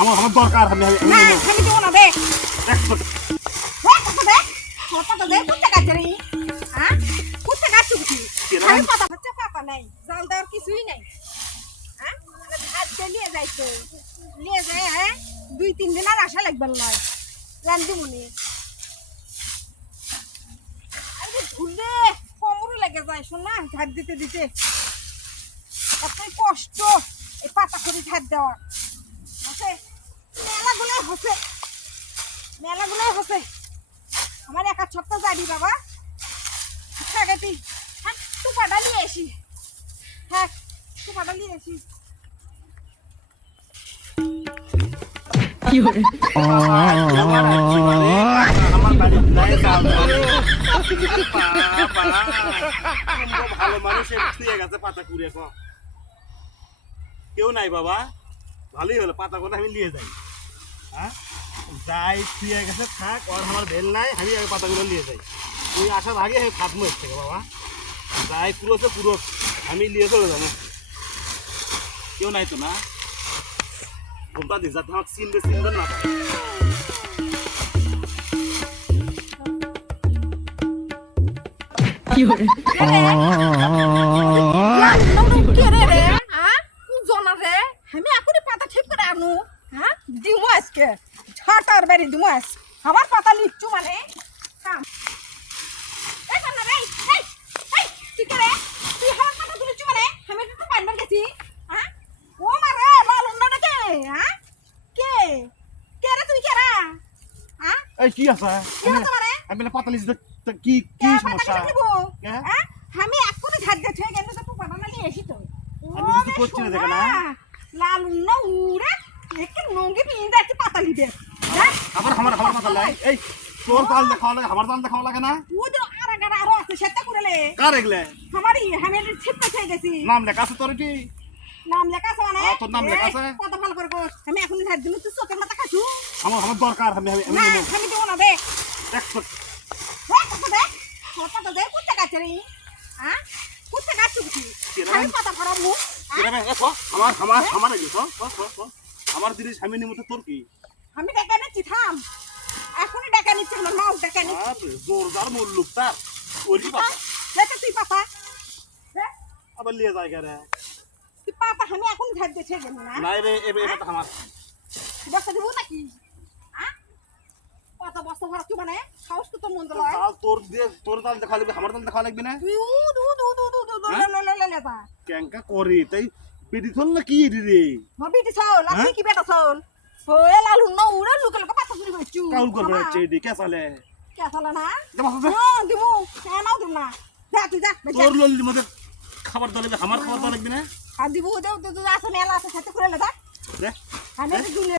আমার দরকার আমি না আমি দেবো না দে দেখো দে কথা দে কোথা কাছে রে হ্যাঁ কোথা কাছে কি আমি পাতা হচ্ছে পাতা নাই জাল দেওয়ার কিছুই নাই হ্যাঁ হাত দিয়ে নিয়ে যাইছে নিয়ে যায় হ্যাঁ 2-3 দিন আর আশা লাগবে নয় রান্ধি মনে আরে ভুলে কোমরে লেগে যায় শোন না ঝাড় দিতে দিতে কতই কষ্ট এই পাতা করে ঝাড় দেওয়া আছে মেলাগুলোই হচ্ছে আমার একা ছোট্ট জানি বাবা থাকেটি হ্যাঁ টুপাটা নিয়ে আসি হ্যাঁ টুপাটা নিয়ে আসি আমার বাড়ির নাই ভালো মানুষের শুয়ে গেছে পাতা কুড়িয়ে কেউ নাই বাবা ভালোই হলো পাতা করে আমি নিয়ে যাই হ্যাঁ যাই শুয়ে গেছে থাক আর আমার বেল নাই আমি পাতাগুলো নিয়ে যাই তুই আসার আগে আমি খাতমো এর থেকে বাবা যাই পুরোছে পুরো আমি নিয়ে চলে যাবো কেউ নাই তো না ঘুমটা দিস যাতে আমার চিনবে না পারে কি হরে আমি এখনই পাতা ঠিক করে আনু হ্যাঁ দিমু আজকে ঝাটার বাড়ি দিমু আজ আমার পাতা নিচ্ছু মানে তুই কে রে তুই আমার পাতা তুলিচ্ছু মানে আমি তো পাইবার গেছি হ্যাঁ ও মারে লাল অন্য কে হ্যাঁ কে কে রে তুই কে রে হ্যাঁ এই কি আছে আমি পাতা লিখছি কি কি সমস্যা হ্যাঁ আমি এখনই ঝাড় দিয়ে ছুঁয়ে গেলে তো পাতা না নিয়ে এসি তো আমি কিছু করছি না দেখো না লাল অন্য উড়ে একে নঙ্গি পিন্দা একটু পাতা লিবে আবার আমার পাতা লাই এই তোর তাল দেখাও লাগে আমার তাল দেখাও লাগে না ও তো আরাগার আরো আছে সেটা করেলে কার এগলে আমারই আমি ছিপতে খেয়ে গেছি নাম লেখা আছে তোর কি নাম লেখা আছে মানে তোর নাম লেখা আছে কত ভালো করে কর আমি এখন ঝাড় দিমু তুই চোখের মাথা কাটু আমার দরকার আমি না আমি দেবো না দে দেখো কত দে কোথা কাছে রে হ্যাঁ কোথা কাটু কি আমি পাতা ফরাবো দেখো আমার এগলে আমার জিনিস আমি নিমতে তোর কি আমি ডেকে নিচ্ছি থাম এখনই ডেকে নিচ্ছি আমার মাও ডেকে নিচ্ছি জোরদার মুল্লুক তার ওরি পাতা দেখে তুই পাতা আবার লিয়ে যায় রে তুই পাতা আমি এখন ঝাড় দিয়েছে গেল না নাই রে এটা আমার বস্তা দিব নাকি হ্যাঁ পাতা বস্তা ভরা তুই মানে খাওস তো তোর মন তো লয় তোর তাল দেখা লাগবে আমার তাল দেখা লাগবে না তুই লে যা কেঙ্কা করি তাই পেটি থল না কি রে হবি দি চল আর তুই কি বেটা চল ওই লালু না উড়া লুকে লুকে পাতা চুরি করছু কাউল করবে চেডি কে চলে কে চলে না দেবা হ্যাঁ দিমু নাও দিম না যা তুই যা তোর ললির মধ্যে খাবার দলে আমার খাবার দলে লাগবে না আর দিব দেও তুই আছে মেলা আছে সাথে করে লে যা দে আমি দুলে